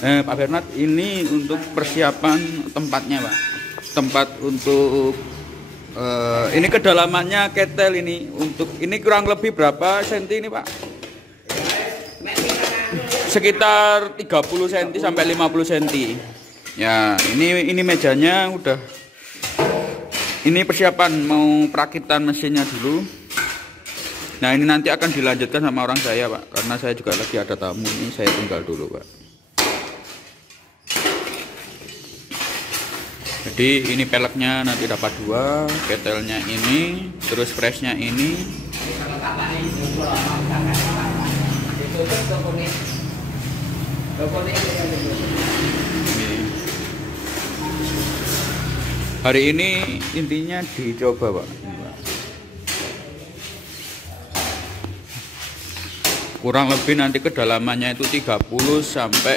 Pak Bernard, ini untuk persiapan tempatnya, Pak. Tempat untuk ini kedalamannya ketel ini. Untuk ini kurang lebih berapa senti ini, Pak? Sekitar 30 cm sampai 50 cm. Ya, ini mejanya udah. Ini persiapan mau perakitan mesinnya dulu. Nah, ini nanti akan dilanjutkan sama orang saya, Pak. Karena saya juga lagi ada tamu. Ini saya tinggal dulu, Pak. Jadi ini peleknya nanti dapat 2, ketelnya ini, terus pressnya ini. Hari ini intinya dicoba, Pak. Kurang lebih nanti kedalamannya itu 30 sampai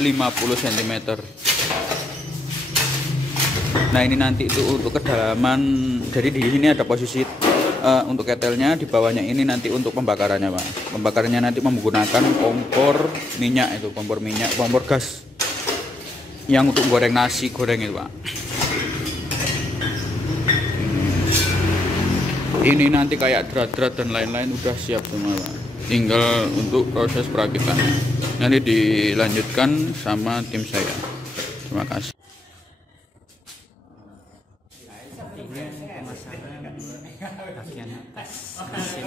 50 cm. Nah, ini nanti itu untuk kedalaman. Jadi di sini ada posisi untuk ketelnya, di bawahnya ini nanti untuk pembakarannya, Pak. Pembakarannya nanti menggunakan kompor minyak, itu kompor minyak, kompor gas yang untuk goreng nasi goreng itu, Pak. Ini nanti kayak drat-drat dan lain-lain udah siap semua, Pak. Tinggal untuk proses perakitannya. Nanti dilanjutkan sama tim saya. Terima kasih. Pemasangan bagian atas mesin.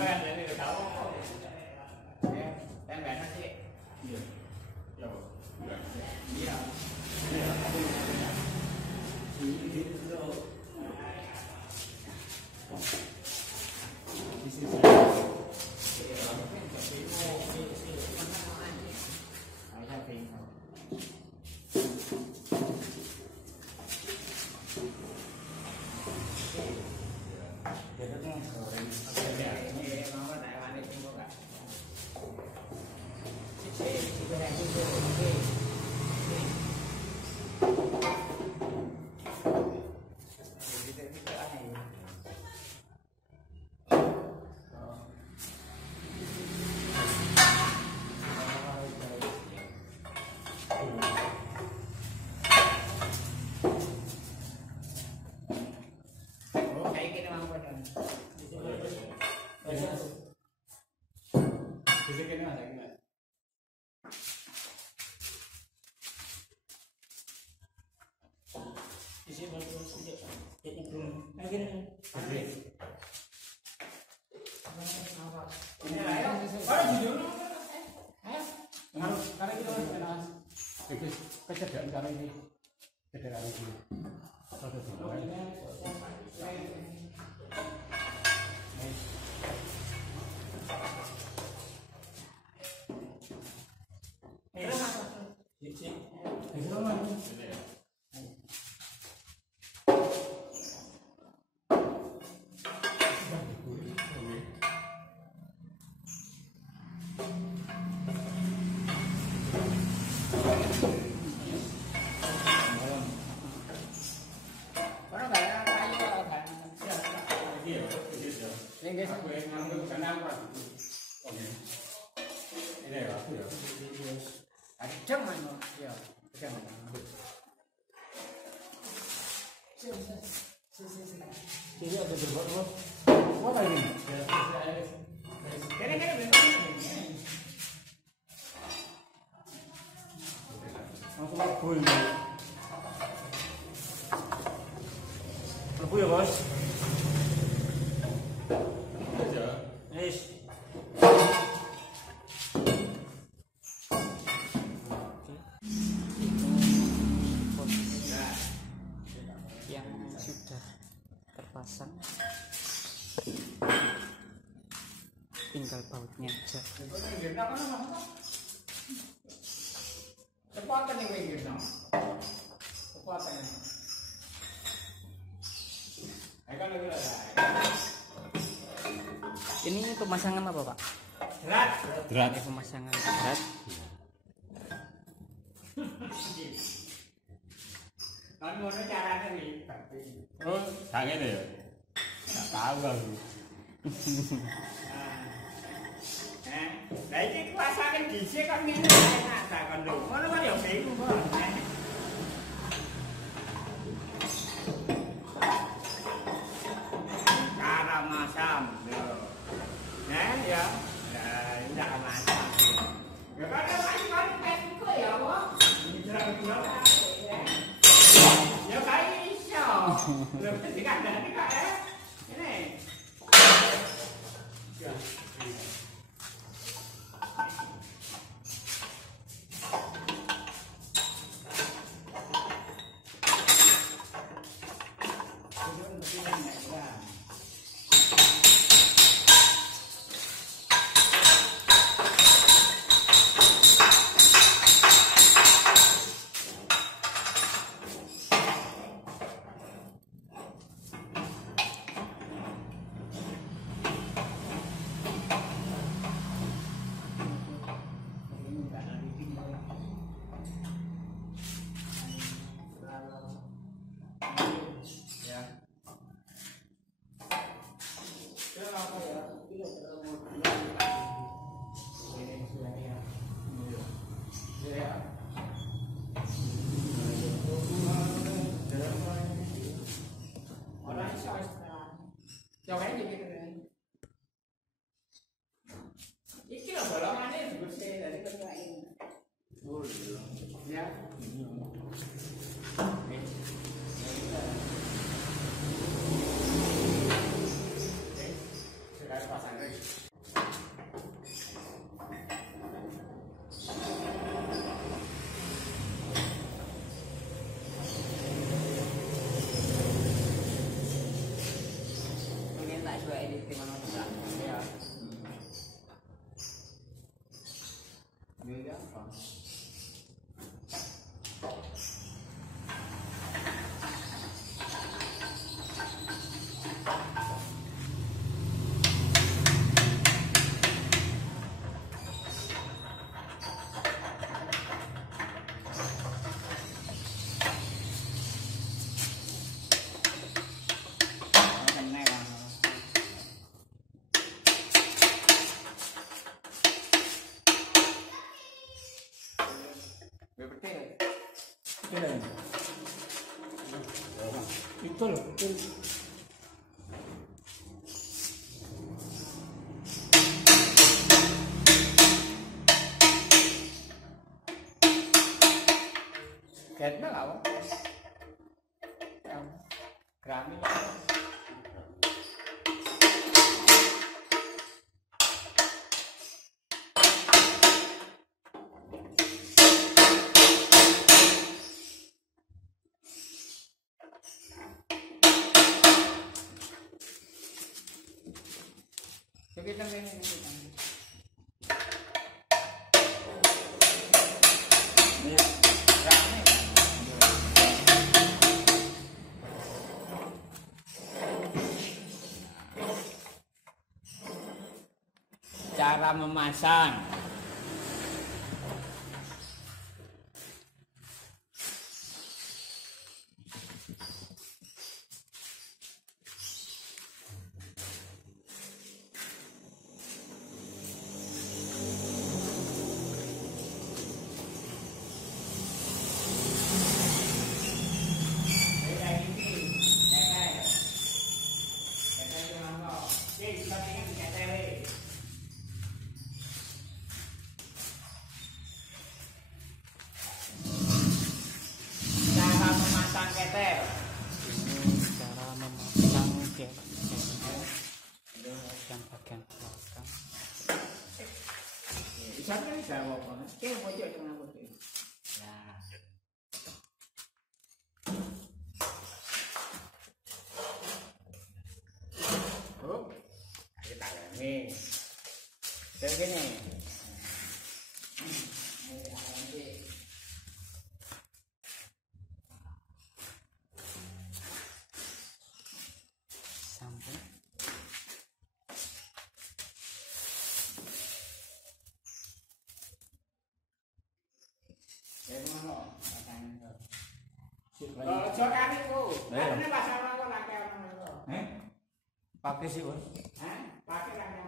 Lebu ya, Bos. Yes. Yang sudah terpasang, tinggal bautnya aja. Ini pemasangan apa, Pak? Drat. Pemasangan drat. Oh, gak ngene ya. Gak tahu aku. Lah iki kuasane kan dhisik kan ngene enak ta kan lho. Ngono kan ya bingung kok. Cara masam. Nah, ya. Nah, cara masam. Ya kan kan kok ya, Wong. Ya kayak iso. Lha dikandani kok ini. Ya. Iki lho bolongane dibersih dari kena ini. Oh iya. Ya. Sudah pasang lagi. Mungkin tak suai di mana bisa. Ya. Ini apa? Itu loh, betul. Kayaknya nggak apa? Grammy. Kita ini. Cara memasang. Sampai jawab banget. Kayak mau jadi kenapa sih? Ya. Oh, kita lagi. Begini. Sampai. Jokan itu. Ini pasal apa lagi orang itu? Pakai sih, Bos. Pakai lagi.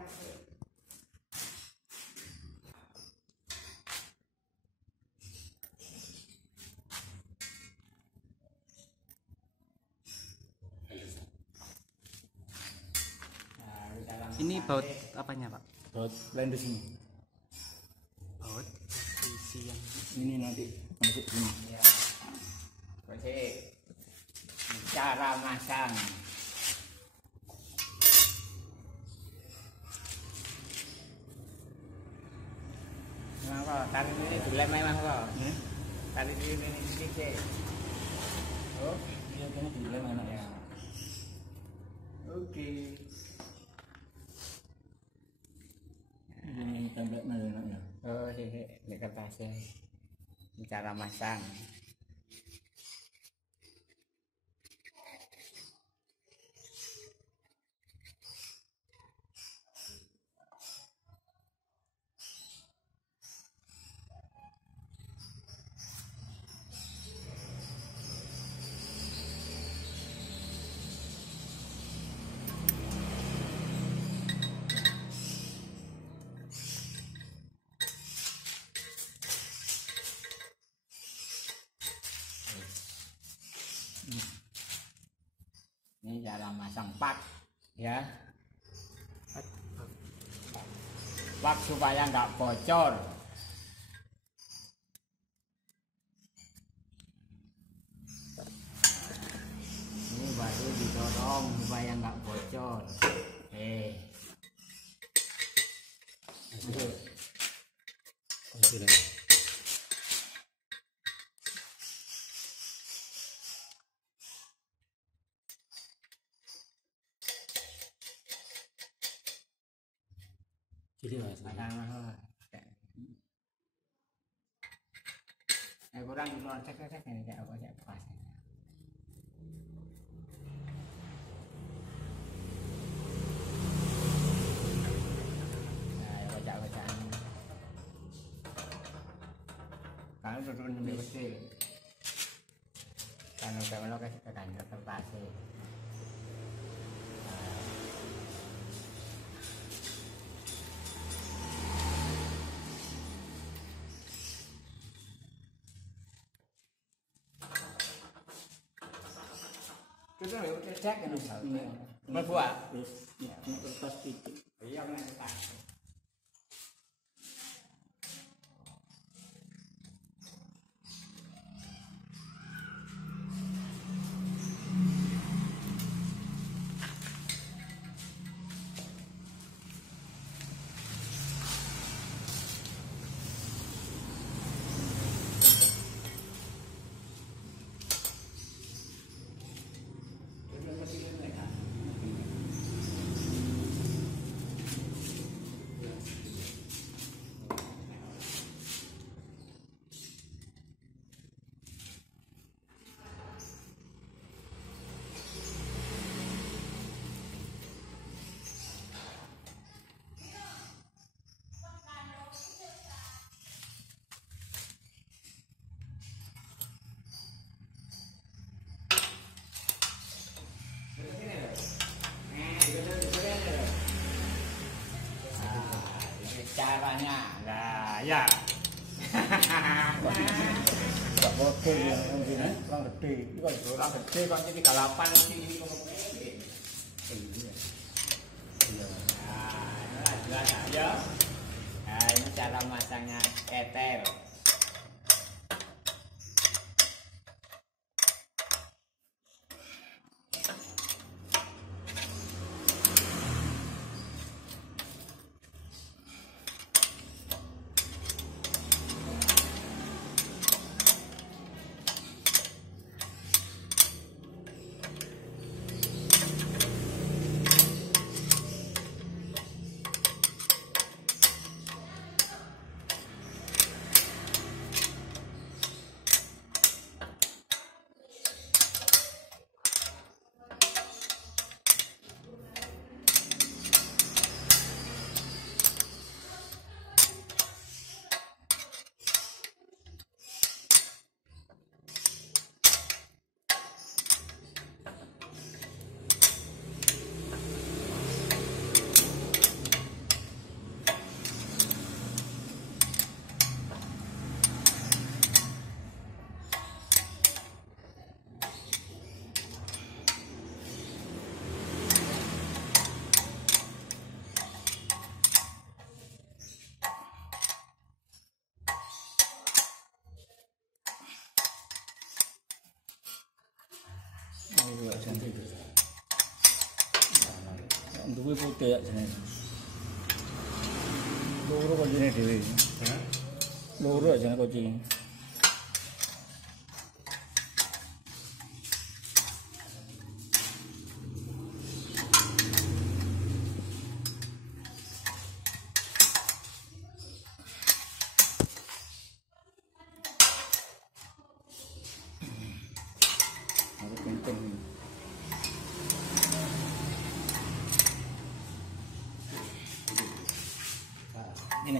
Ini baut apanya, Pak? Baut blender sini. Baut posisi yang Ini nanti masuk sini. ya. Cara masang. Kenapa? Tali ini dilem memang kok. Tali ini sih. Oh, Iya, kayaknya dilem enak ya. ya. Oke. Ini template-nya enak ya. Oh, sih, ini kertasnya. Ini cara masang. Ini cara masang pak, ya. Pak supaya nggak bocor. Ini baru didorong supaya nggak bocor. Jadi mas. Kurang keluar cek ini kayak apa cek pas. Nah, baca-bacaan. Kalau duduk lebih kecil. Kan udah melokasi ke kantor terpasir. Kita udah cek kan misalnya. Berbuat. Terus ini kertas titik. Iya benar tak. Caranya, nah ya. Enggak bocor ya, mungkin kurang gede. Itu kan orang gede kan jadi 38 sini. Iya. Nah, jelas ya. Nah, ini cara masangnya ketel. duwe putih ya jenenge. Loro kok jenenge dhewe. Loro jenenge kucing. Ini.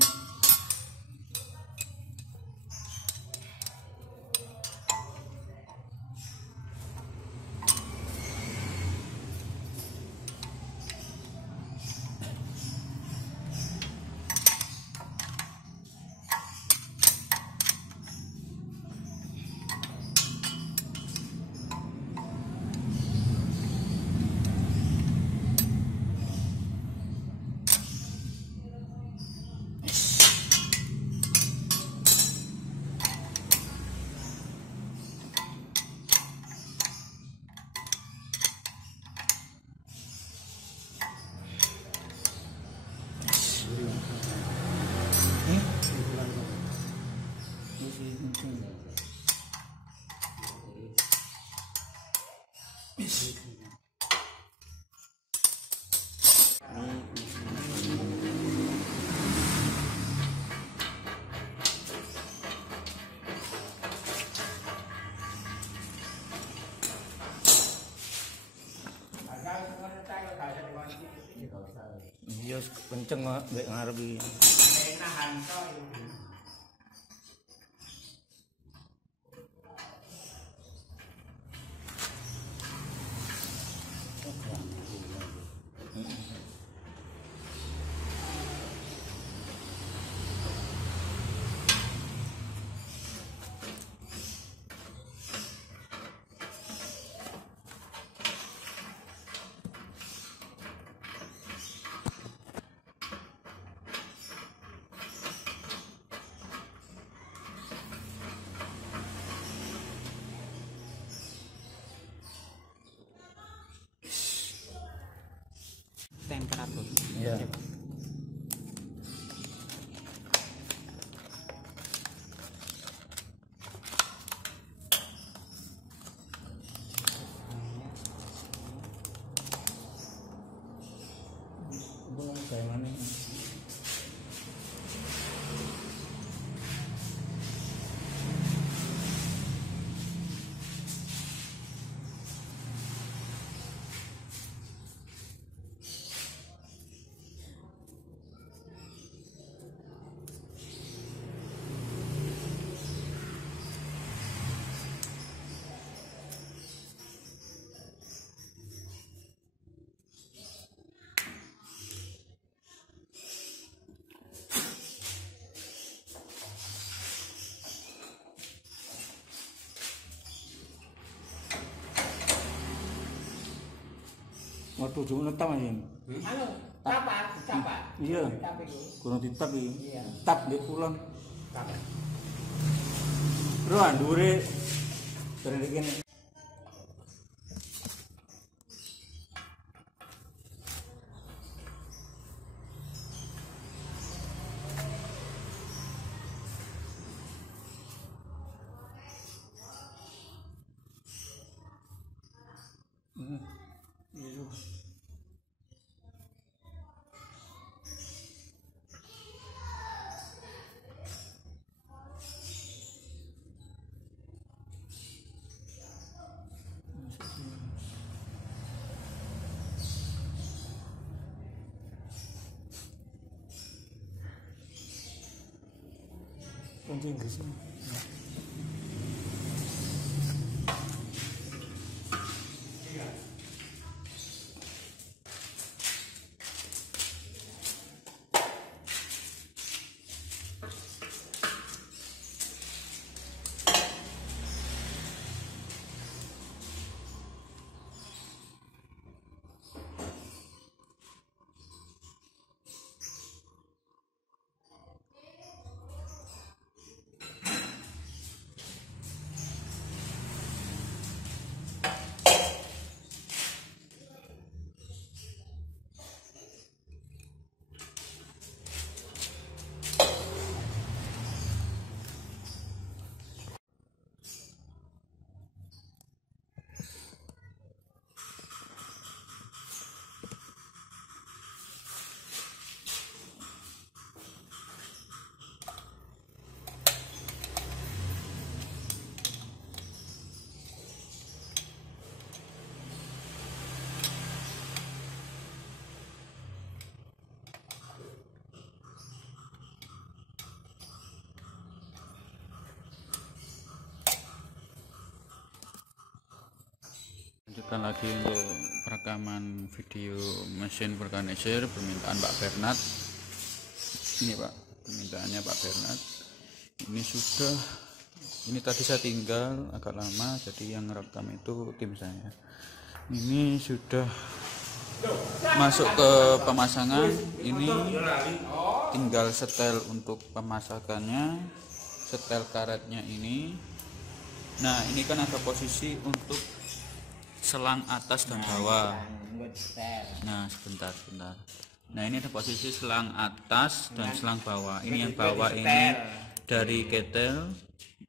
Iya kenceng kok mbek ngarep iki. Nahan kok. Temperatur. Iya. Belum kayak mana? Waduh, cuma netap aja. Anu, capa. Iya. Tapi ku. Kurang ditap iki. Iya. Tap di kulon. Capa. Bro, ndure dari kene. Iya. Kunci Inggris. lanjutkan lagi untuk perekaman video mesin vulkanisir permintaan Pak Bernard. Ini Pak, permintaannya Pak Bernard. Ini sudah, ini tadi saya tinggal agak lama, jadi yang rekam itu tim saya. Ini sudah masuk ke pemasangan. Ini tinggal setel untuk pemasakannya, setel karetnya ini. Nah, ini kan ada posisi untuk selang atas dan bawah. Nah, sebentar. Nah, ini ada posisi selang atas dan selang bawah. Ini yang bawah ini dari ketel,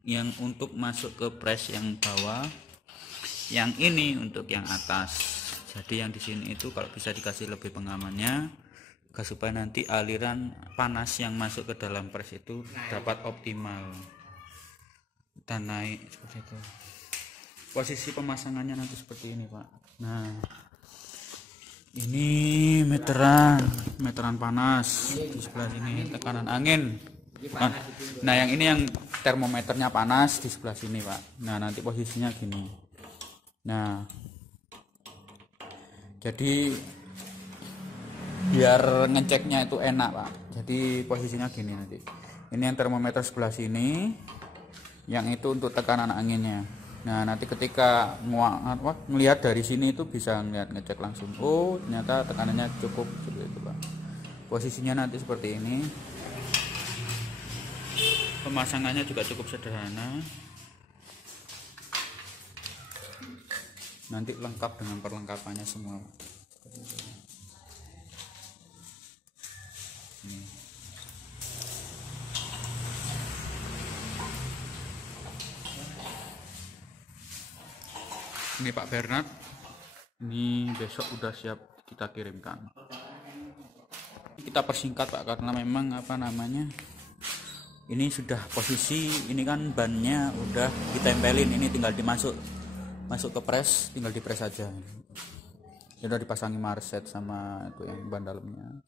yang untuk masuk ke press yang bawah. Yang ini untuk yang atas. Jadi yang di sini itu kalau bisa dikasih lebih pengamannya, agar supaya nanti aliran panas yang masuk ke dalam press itu dapat optimal dan naik seperti itu. Posisi pemasangannya nanti seperti ini Pak. Nah, ini meteran panas di sebelah sini, tekanan angin. Nah, yang ini yang termometernya panas di sebelah sini Pak. Nah, nanti posisinya gini. Nah, jadi biar ngeceknya itu enak Pak, jadi posisinya gini nanti. Ini yang termometer sebelah sini, yang itu untuk tekanan anginnya. Nah, nanti ketika ngelihat dari sini itu bisa ngecek langsung, oh ternyata tekanannya cukup, seperti itu Pak. Posisinya nanti seperti ini. Pemasangannya juga cukup sederhana, nanti lengkap dengan perlengkapannya semua. Ini Pak Bernard, ini besok udah siap kita kirimkan. Kita persingkat Pak, karena memang ini sudah posisi, ini kan bannya udah ditempelin, ini tinggal masuk ke press, tinggal di press aja. Sudah dipasangi marset sama itu yang ban dalamnya.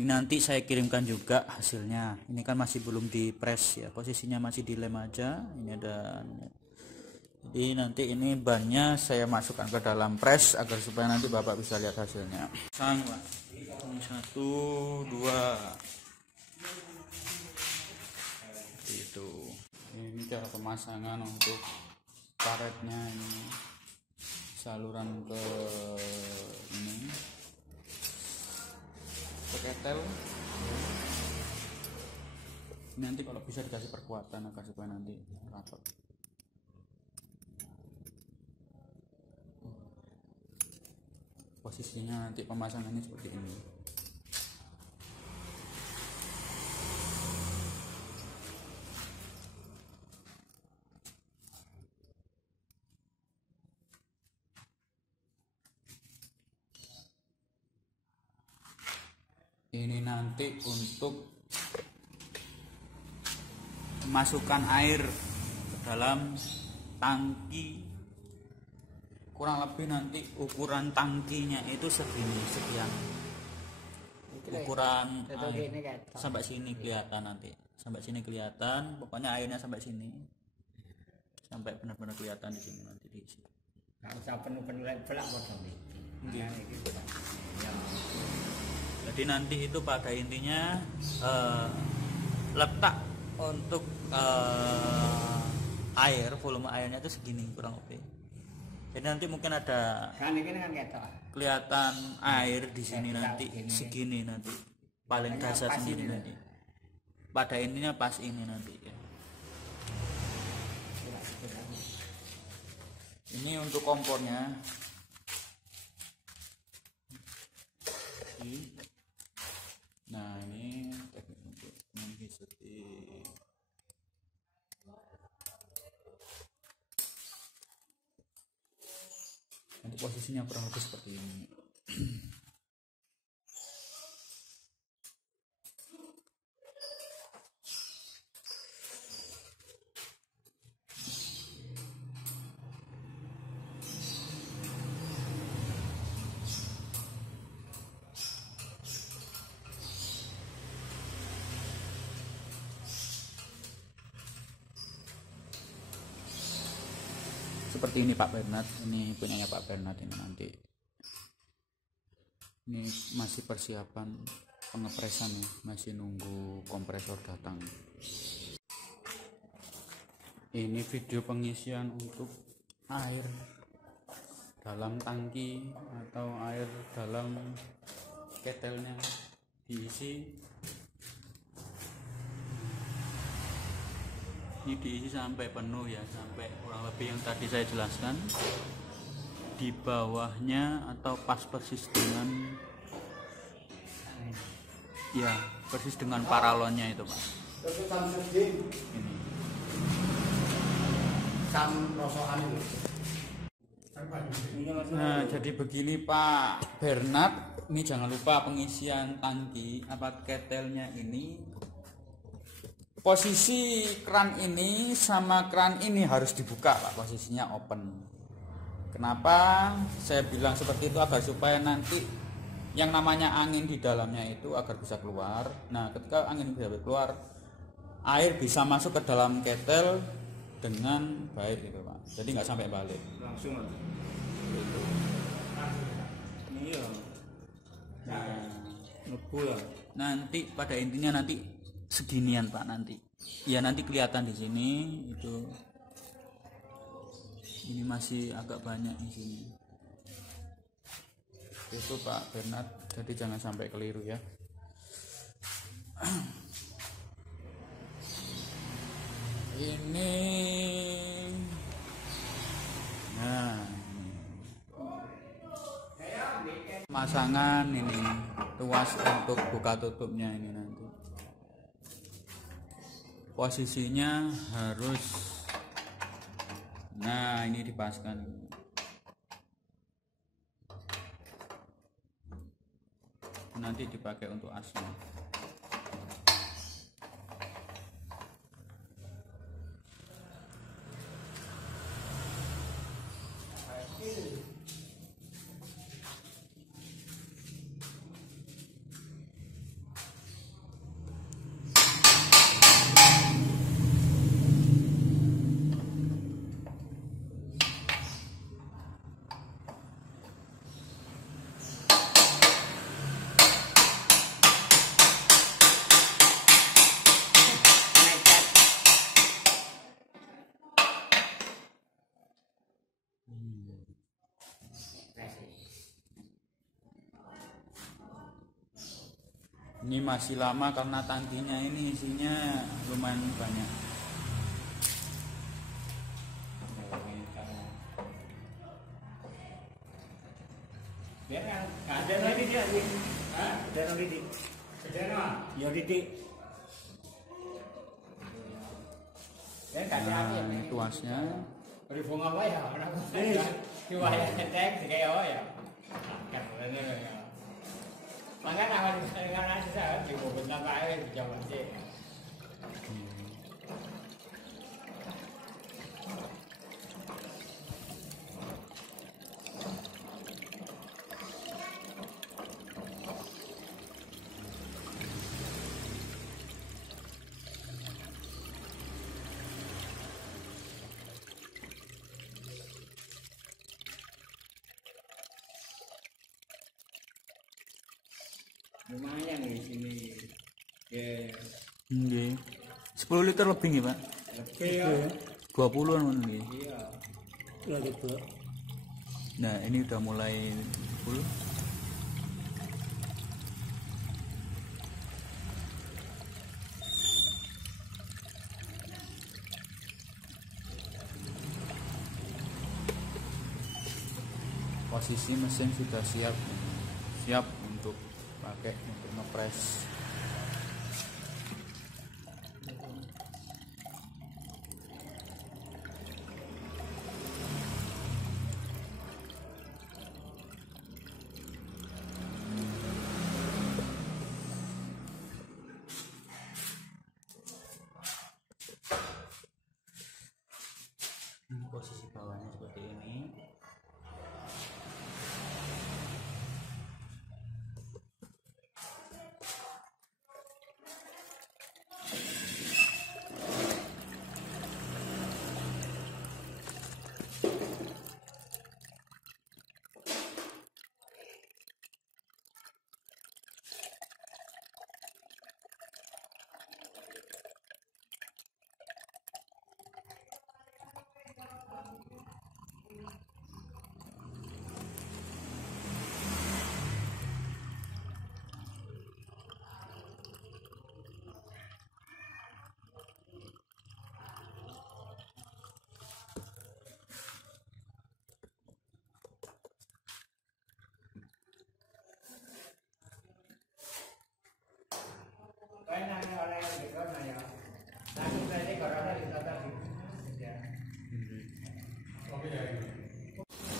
Ini nanti saya kirimkan juga hasilnya. Ini kan masih belum di press ya, posisinya masih di lem aja. Ini ada. Jadi nanti ini bannya saya masukkan ke dalam press agar supaya nanti Bapak bisa lihat hasilnya. Pasang Pak. 1, 2. Itu. Ini cara pemasangan untuk karetnya ini. Saluran ke ini. Ke ketel. Ini nanti kalau bisa dikasih perkuatan agar supaya nanti rapat. Posisinya nanti pemasangannya seperti ini. Ini nanti untuk masukkan air ke dalam tangki. Kurang lebih nanti ukuran tangkinya itu segini, sekian. Ukuran air. Sampai sini kelihatan nanti. Sampai sini kelihatan, pokoknya airnya sampai sini. Sampai benar-benar kelihatan di sini nanti di sini. Enggak usah penuh-penuh pelak potong nih. Jadi nanti itu pada intinya letak untuk air, volume airnya itu segini kurang lebih. Jadi nanti mungkin ada kelihatan air di sini nanti segini nanti paling dasar sendiri nanti. Pada intinya pas ini nanti ya. Ini untuk kompornya. Nah, ini teknik untuk menghiasi. Nanti posisinya kurang lebih seperti ini. seperti ini Pak Bernard. Ini punyanya Pak Bernard ini nanti. Ini masih persiapan pengepresan ya, masih nunggu kompresor datang. Ini video pengisian untuk air dalam tangki atau air dalam ketelnya diisi. Ini diisi sampai penuh ya, sampai kurang lebih yang tadi saya jelaskan. Di bawahnya atau pas persis dengan ya, persis dengan paralonnya itu Pak. Ini. Nah, jadi begini Pak Bernard, ini jangan lupa pengisian tangki apa ketelnya ini. Posisi kran ini sama kran ini harus dibuka Pak, posisinya open. Kenapa saya bilang seperti itu? Agar supaya nanti yang namanya angin di dalamnya itu agar bisa keluar. Nah, ketika angin bisa keluar, air bisa masuk ke dalam ketel dengan baik gitu Pak. Jadi nggak sampai balik. Langsung lah. Gitu. Iya. Nah, nanti pada intinya nanti seginian Pak nanti. Ya nanti kelihatan di sini itu. Ini masih agak banyak di sini. Itu Pak Bernard, jadi jangan sampai keliru ya. Ini nah pemasangan ini tuas untuk buka tutupnya ini nanti posisinya harus, nah ini dipaskan nanti dipakai untuk asnya. Ini masih lama karena tangkinya ini isinya lumayan banyak. Biar kan ada lagi dia ini. Hah? Ada lagi di. Ada mah. Ya didik. Dan kasih apa ya? Ini tuasnya. Beri bunga apa ya? Cuma ya cetek kayak apa ya? Kan ini ya. Makanya awal dengan nasi saya di mobil tanpa air di Jawa sih. Lumayan di sini. Ya. Nggih. 10 liter lebih nih, Pak. Lebih ya. 20-an mana nih? Iya. Ya gitu. Nah, ini udah mulai full. Posisi mesin sudah siap untuk pakai untuk ngepres. Posisi bawahnya seperti ini.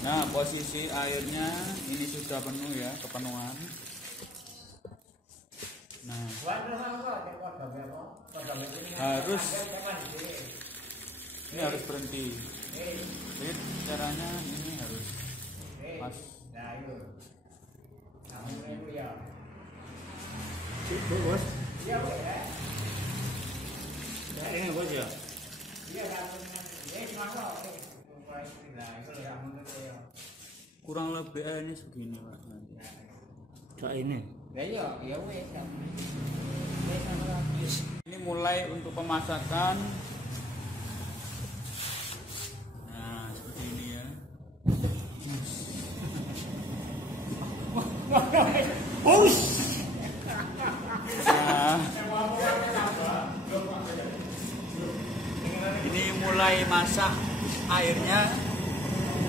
Nah, posisi airnya ini sudah penuh ya, kepenuhan. Nah, harus ini harus berhenti. Jadi caranya ini harus pas. Bos. Ini bos ya. Kurang lebih ini segini Pak. Cak ini. Ini mulai untuk pemasakan. Nah, seperti ini ya. Nah, ini mulai masak airnya.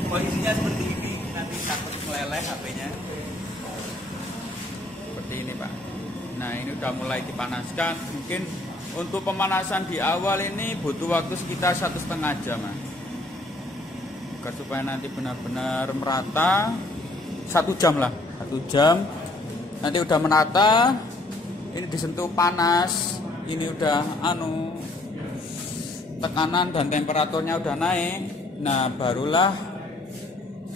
Posisinya seperti ini. Nanti takut meleleh HP-nya. Seperti ini Pak. Nah, ini udah mulai dipanaskan. Mungkin untuk pemanasan di awal ini butuh waktu sekitar 1,5 jam agar supaya nanti benar-benar merata. 1 jam lah, 1 jam. Nanti udah merata, ini disentuh panas, ini udah tekanan dan temperaturnya udah naik. Nah, barulah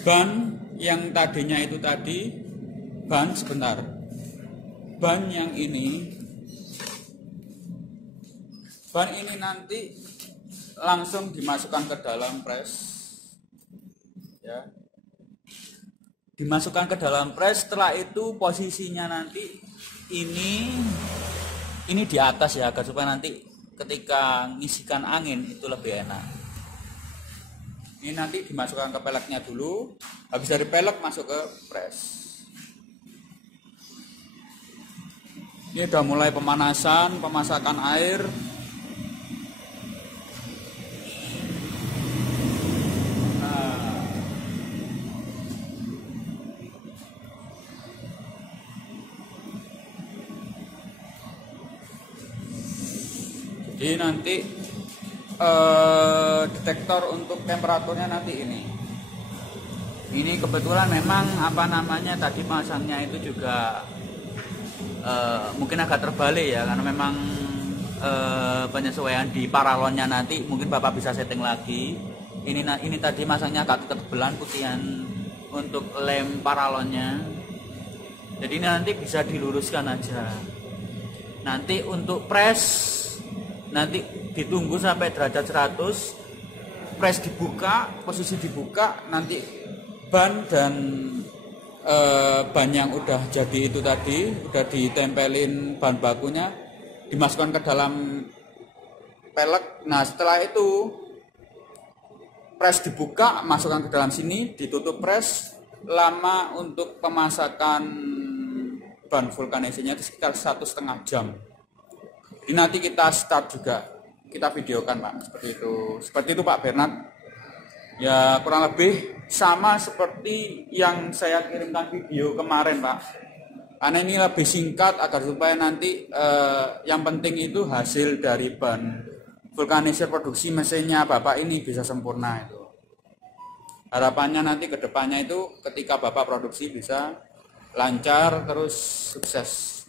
ban yang tadinya itu tadi, ban yang ini nanti langsung dimasukkan ke dalam pres ya, dimasukkan ke dalam pres. Setelah itu posisinya nanti ini di atas ya, agar supaya nanti ketika ngisikan angin itu lebih enak. Ini nanti dimasukkan ke peleknya dulu, habis dari pelek masuk ke pres. Ini udah mulai pemasakan air. Jadi nanti detektor untuk temperaturnya nanti ini. Ini kebetulan memang tadi pasangnya itu juga mungkin agak terbalik ya, karena memang penyesuaian di paralonnya nanti mungkin Bapak bisa setting lagi. Ini tadi masangnya agak ketebelan putihan untuk lem paralonnya. Jadi ini nanti bisa diluruskan aja. Nanti untuk press nanti ditunggu sampai derajat 100, press dibuka, posisi dibuka, nanti ban dan ban yang udah jadi itu tadi, udah ditempelin bahan bakunya, dimasukkan ke dalam pelek. Nah, setelah itu press dibuka, masukkan ke dalam sini, ditutup press. Lama untuk pemasakan ban vulkanisnya itu sekitar 1,5 jam. Ini nanti kita start juga, kita videokan Pak, seperti itu Pak Bernard. Ya kurang lebih sama seperti yang saya kirimkan video kemarin Pak, karena ini lebih singkat agar supaya nanti yang penting itu hasil dari ban vulkanisir produksi mesinnya Bapak ini bisa sempurna. Itu harapannya nanti ke depannya itu ketika Bapak produksi bisa lancar terus sukses,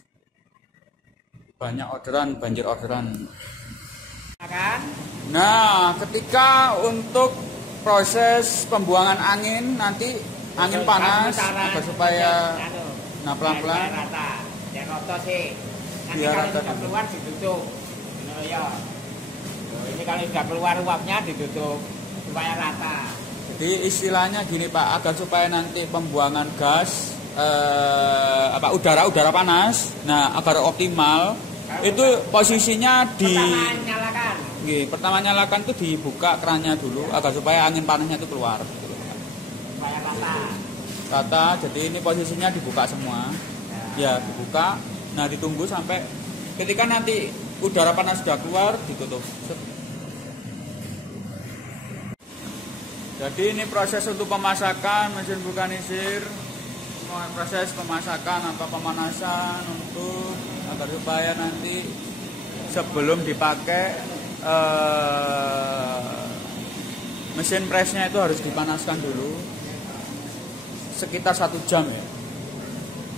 banyak orderan, banjir orderan. Nah, ketika untuk proses pembuangan angin nanti angin panas agar supaya pelan-pelan biar rata keluar ditutup. Ini kalau sudah keluar uapnya ditutup supaya rata. Jadi istilahnya gini Pak, agar supaya nanti pembuangan gas udara panas, nah agar optimal itu posisinya pertama nyalakan itu dibuka kerannya dulu agar supaya angin panasnya itu keluar. Supaya rata. Jadi ini posisinya dibuka semua. Ya, dibuka. Nah, ditunggu sampai ketika nanti udara panas sudah keluar, ditutup. Jadi ini proses untuk pemasakan mesin vulkanisir, proses pemasakan atau pemanasan untuk agar supaya nanti sebelum dipakai mesin presnya itu harus dipanaskan dulu. sekitar 1 jam ya.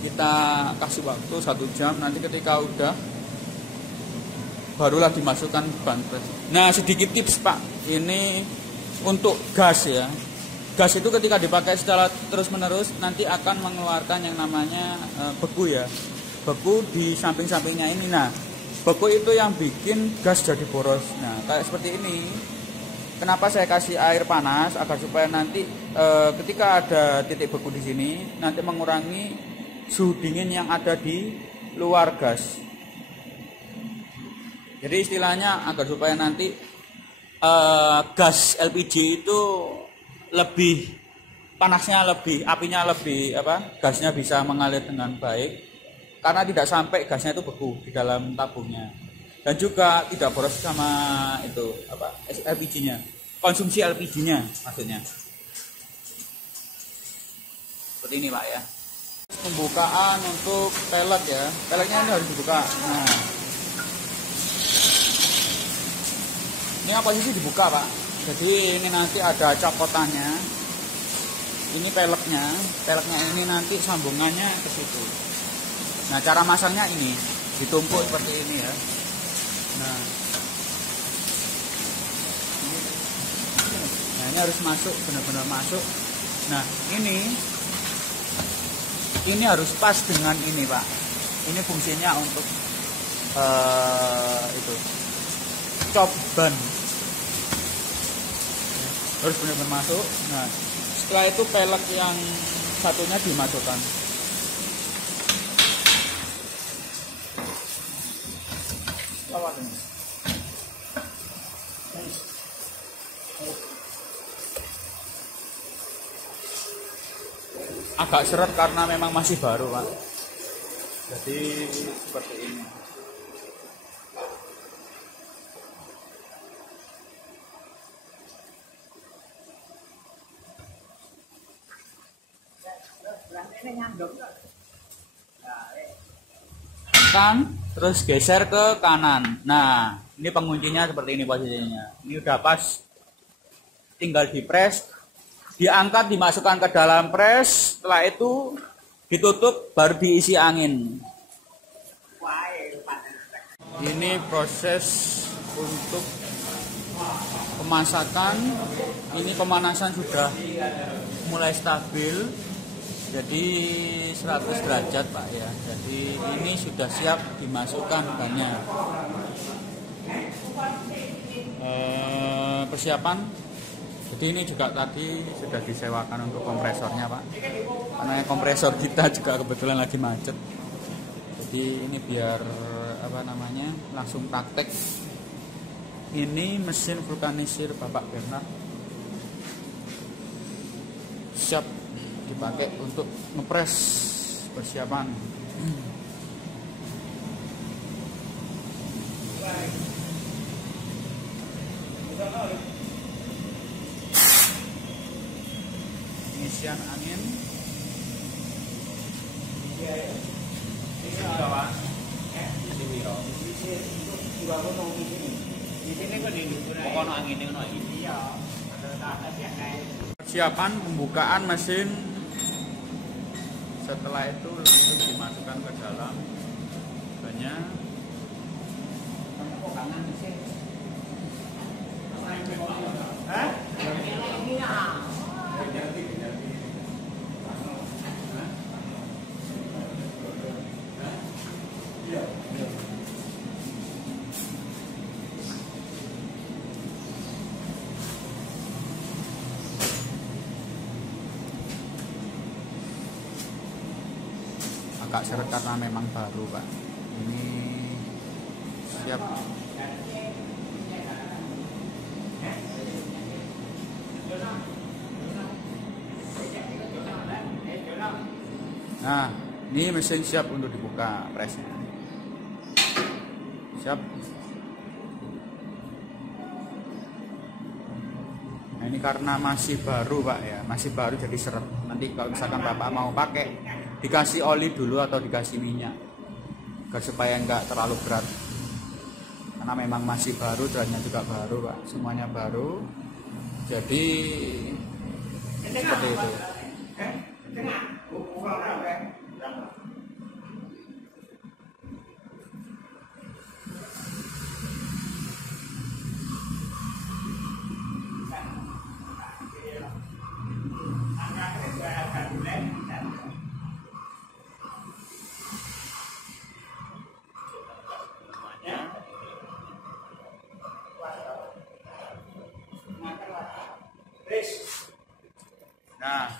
Kita kasih waktu 1 jam, nanti ketika udah barulah dimasukkan ban pres. Nah, sedikit tips Pak, ini untuk gas ya. Gas itu ketika dipakai secara terus-menerus nanti akan mengeluarkan yang namanya beku ya. Beku di samping-sampingnya ini. Nah, beku itu yang bikin gas jadi boros. Nah, kayak seperti ini. Kenapa saya kasih air panas agar supaya nanti ketika ada titik beku di sini nanti mengurangi suhu dingin yang ada di luar gas. Jadi istilahnya agar supaya nanti gas LPG itu lebih panasnya lebih, apinya lebih gasnya bisa mengalir dengan baik karena tidak sampai gasnya itu beku di dalam tabungnya. Dan juga tidak boros sama itu LPG-nya, konsumsi LPG-nya maksudnya. Seperti ini Pak ya. Pembukaan untuk pellet ya, pelletnya ini harus dibuka. Nah, ini posisi dibuka Pak. Jadi ini nanti ada copotannya. Ini pelletnya ini nanti sambungannya ke situ. Nah, cara masangnya ini ditumpuk seperti ini ya. Nah, ini harus masuk, benar-benar masuk. Nah, ini harus pas dengan ini Pak. Ini fungsinya untuk itu cop ban. Harus benar-benar masuk. Nah, setelah itu pelek yang satunya dimasukkan. Agak seret karena memang masih baru Pak. Jadi seperti ini. Terus geser ke kanan. Nah, ini penguncinya seperti ini posisinya. Ini udah pas, tinggal dipres, diangkat, dimasukkan ke dalam pres. Setelah itu ditutup, baru diisi angin. Ini proses untuk pemasakan. Ini pemanasan sudah mulai stabil. Jadi 100 derajat Pak ya. Jadi ini sudah siap dimasukkan bannya. Persiapan. Jadi ini juga tadi sudah disewakan untuk kompresornya Pak. Karena kompresor kita juga kebetulan lagi macet. Jadi ini biar langsung praktek. Ini mesin vulkanisir Bapak Bernard. Siap dipakai untuk ngepres persiapan. Pengisian angin. Persiapan pembukaan mesin. Setelah itu langsung dimasukkan ke dalam bannya. Agak seret karena memang baru Pak. Ini siap. Nah, ini mesin siap untuk dibuka presnya. Siap. Nah, ini karena masih baru Pak ya, masih baru jadi seret. Nanti kalau misalkan Bapak mau pakai, dikasih oli dulu atau dikasih minyak agar supaya enggak terlalu berat, karena memang masih baru, jalannya juga baru Pak, semuanya baru, jadi seperti itu. Nah,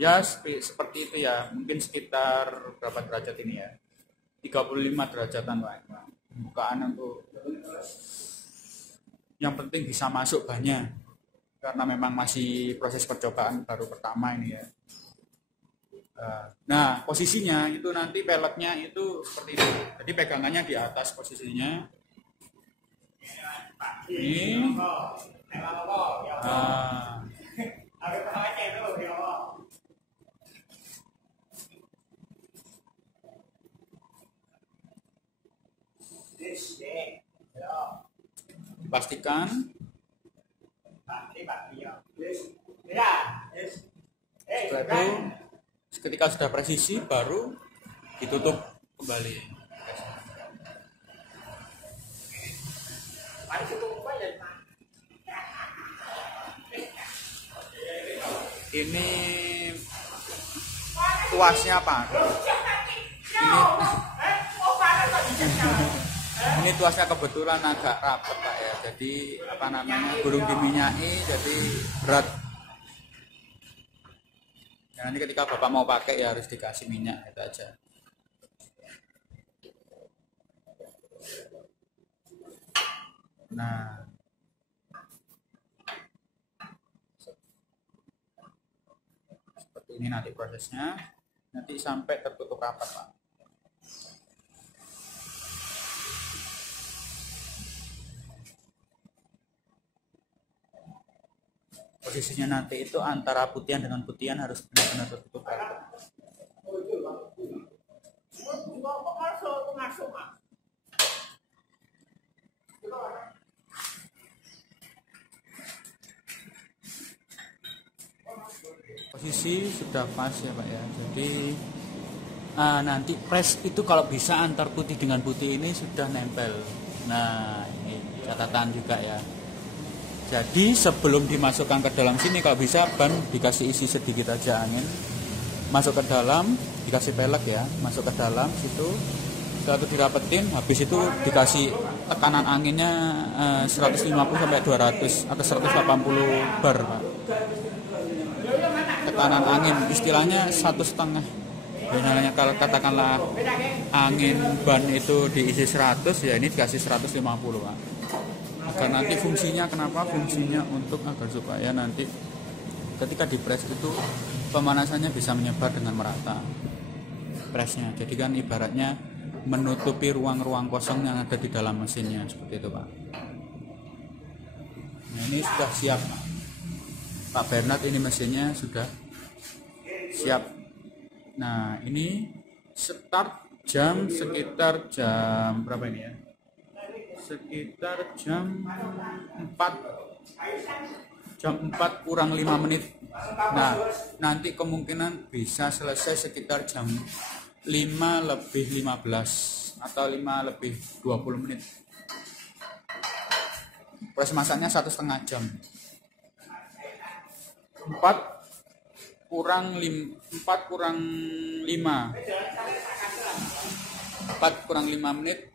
ya seperti itu ya. Mungkin sekitar berapa derajat ini ya? 35 derajatan Pak. Bukaan untuk yang penting bisa masuk banyak. Karena memang masih proses percobaan baru pertama ini ya. Nah, posisinya itu nanti peleknya itu seperti itu. Jadi pegangannya di atas posisinya. Ini. Dipastikan. Setelah itu, ketika sudah presisi baru ditutup kembali. Ini tuasnya apa? Ini tuasnya kebetulan agak rapat Pak ya. Jadi apa namanya? Belum diminyaki jadi berat. Ya, nanti ketika Bapak mau pakai ya harus dikasih minyak itu aja. Nah, seperti ini nanti prosesnya. Nanti sampai tertutup rapat Pak. Posisinya nanti itu antara putihan dengan putihan harus benar-benar tertutup rapat. Posisi sudah pas ya Pak ya. Jadi nanti press itu kalau bisa antar putih dengan putih ini sudah nempel. Nah ini catatan juga ya. Jadi sebelum dimasukkan ke dalam sini kalau bisa ban dikasih isi sedikit aja angin, masuk ke dalam, dikasih pelek ya, masuk ke dalam situ, setelah itu dirapetin, habis itu dikasih tekanan anginnya 150 sampai 200 atau 180 bar Pak. Tekanan angin istilahnya 1,5. Biasanya kalau katakanlah angin ban itu diisi 100 ya ini dikasih 150 Pak. Agar nanti fungsinya kenapa? Fungsinya untuk agar supaya nanti ketika dipres itu pemanasannya bisa menyebar dengan merata presnya. Jadi kan ibaratnya menutupi ruang-ruang kosong yang ada di dalam mesinnya seperti itu Pak. Nah ini sudah siap Pak Bernard, ini mesinnya sudah siap. Nah ini start jam sekitar jam berapa ini ya? Sekitar jam 4 kurang 5 menit. Nah nanti kemungkinan bisa selesai sekitar jam 5 lebih 15 atau 5 lebih 20 menit. Proses masaknya 1,5 jam. 4 kurang 5 4 kurang 5 menit.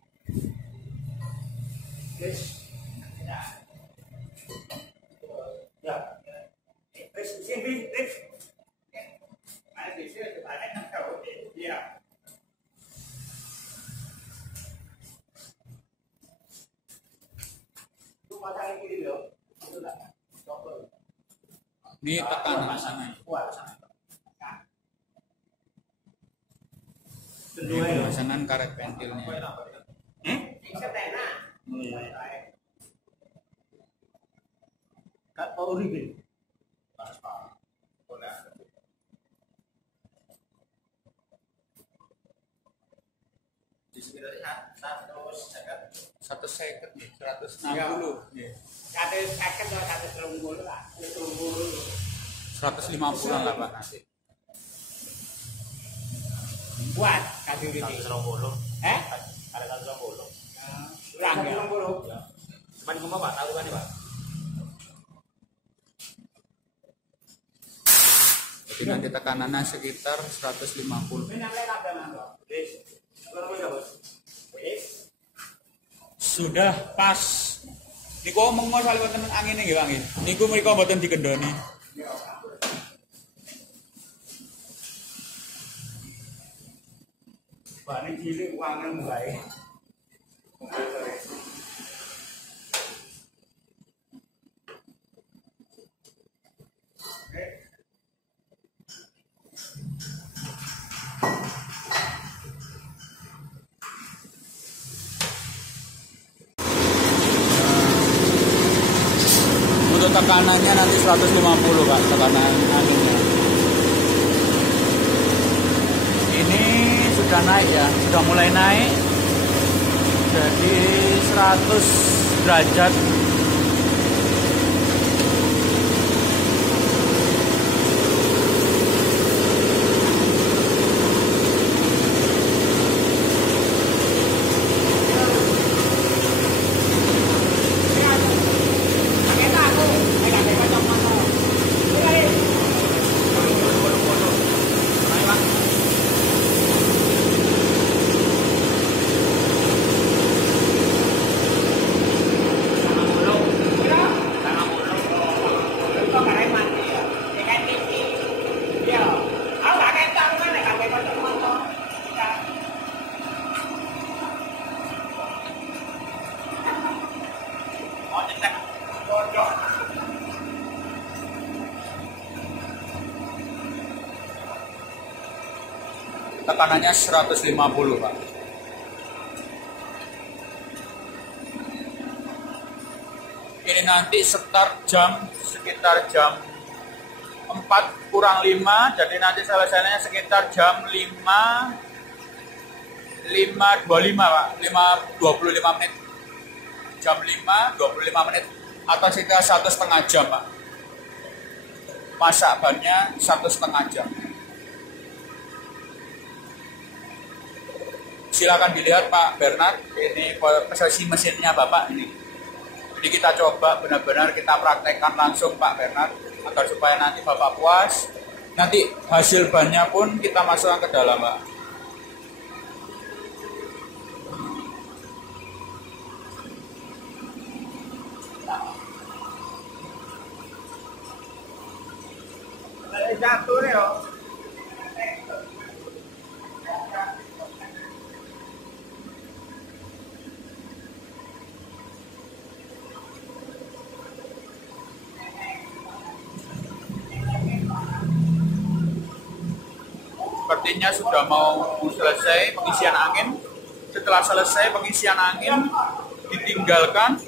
Ini tekanan sana. Ini pemasangan karet ventilnya. Kak Pauri gitu. Di sekitarnya 1 second nih, 160. 150 lah. 150 lah Pak nanti. Buat kasih gini. 150. Ada 150. Kurang ya. Cuman ngomong Pak, tahu kan ya Pak? Jadi nanti tekanannya sekitar 150. Sudah pas. Niku omong kali wonten angin nggih Kang. Niku mriko mboten digendoni. Bani cilik wangen bae. Untuk tekanannya nanti 150 Pak, tekanan anginnya. Ini sudah naik ya, sudah mulai naik. Jadi 100 derajat. Tekanannya 150 Pak. Ini nanti sekitar jam 4 kurang 5, jadi nanti selesainya sekitar jam 5.25 Pak, 5.25 menit. Jam 5.25 menit atau sekitar 1,5 jam Pak. Masak bannya 1,5 jam. Silakan dilihat Pak Bernard, ini posisi mesinnya Bapak ini. Jadi kita coba benar-benar kita praktekkan langsung Pak Bernard, agar supaya nanti Bapak puas. Nanti hasil bannya pun kita masukkan ke dalam Pak. Jatuh nih yo. Sepertinya sudah mau selesai pengisian angin. Setelah selesai pengisian angin, ditinggalkan,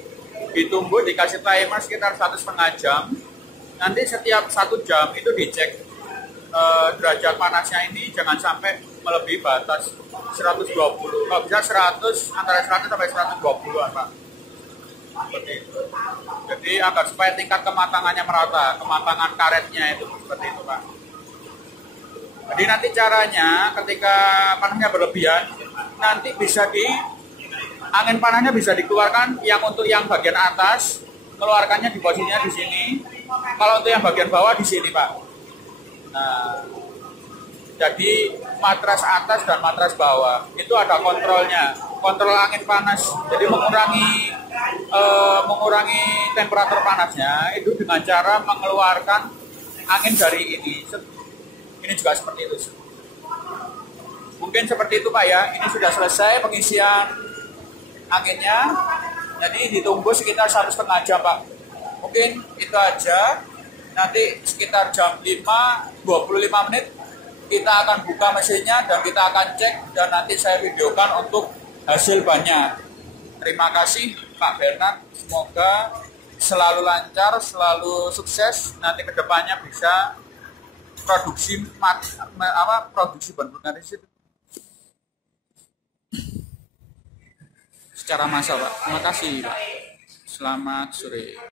ditunggu, dikasih timer sekitar 1,5 jam. Nanti setiap 1 jam itu dicek derajat panasnya ini jangan sampai melebihi batas 120. Kalau bisa 100, antara 100 sampai 120 Pak. Seperti itu. Jadi agar supaya tingkat kematangannya merata, kematangan karetnya itu seperti itu Pak. Jadi nanti caranya ketika panasnya berlebihan, nanti bisa angin panasnya bisa dikeluarkan yang untuk yang bagian atas, keluarkannya di posisinya di sini. Kalau untuk yang bagian bawah di sini Pak. Nah, jadi matras atas dan matras bawah itu ada kontrolnya, kontrol angin panas. Jadi mengurangi temperatur panasnya itu dengan cara mengeluarkan angin dari ini. Ini juga seperti itu. Mungkin seperti itu Pak ya. Ini sudah selesai pengisian anginnya. Jadi ditunggu sekitar 1,5 jam Pak. Mungkin itu aja. Nanti sekitar jam 5.25 menit kita akan buka mesinnya dan kita akan cek dan nanti saya videokan untuk hasil bannya. Terima kasih Pak Bernard. Semoga selalu lancar, selalu sukses. Nanti kedepannya bisa produksi benar-benar secara massal Pak. Terima kasih Pak. Selamat sore.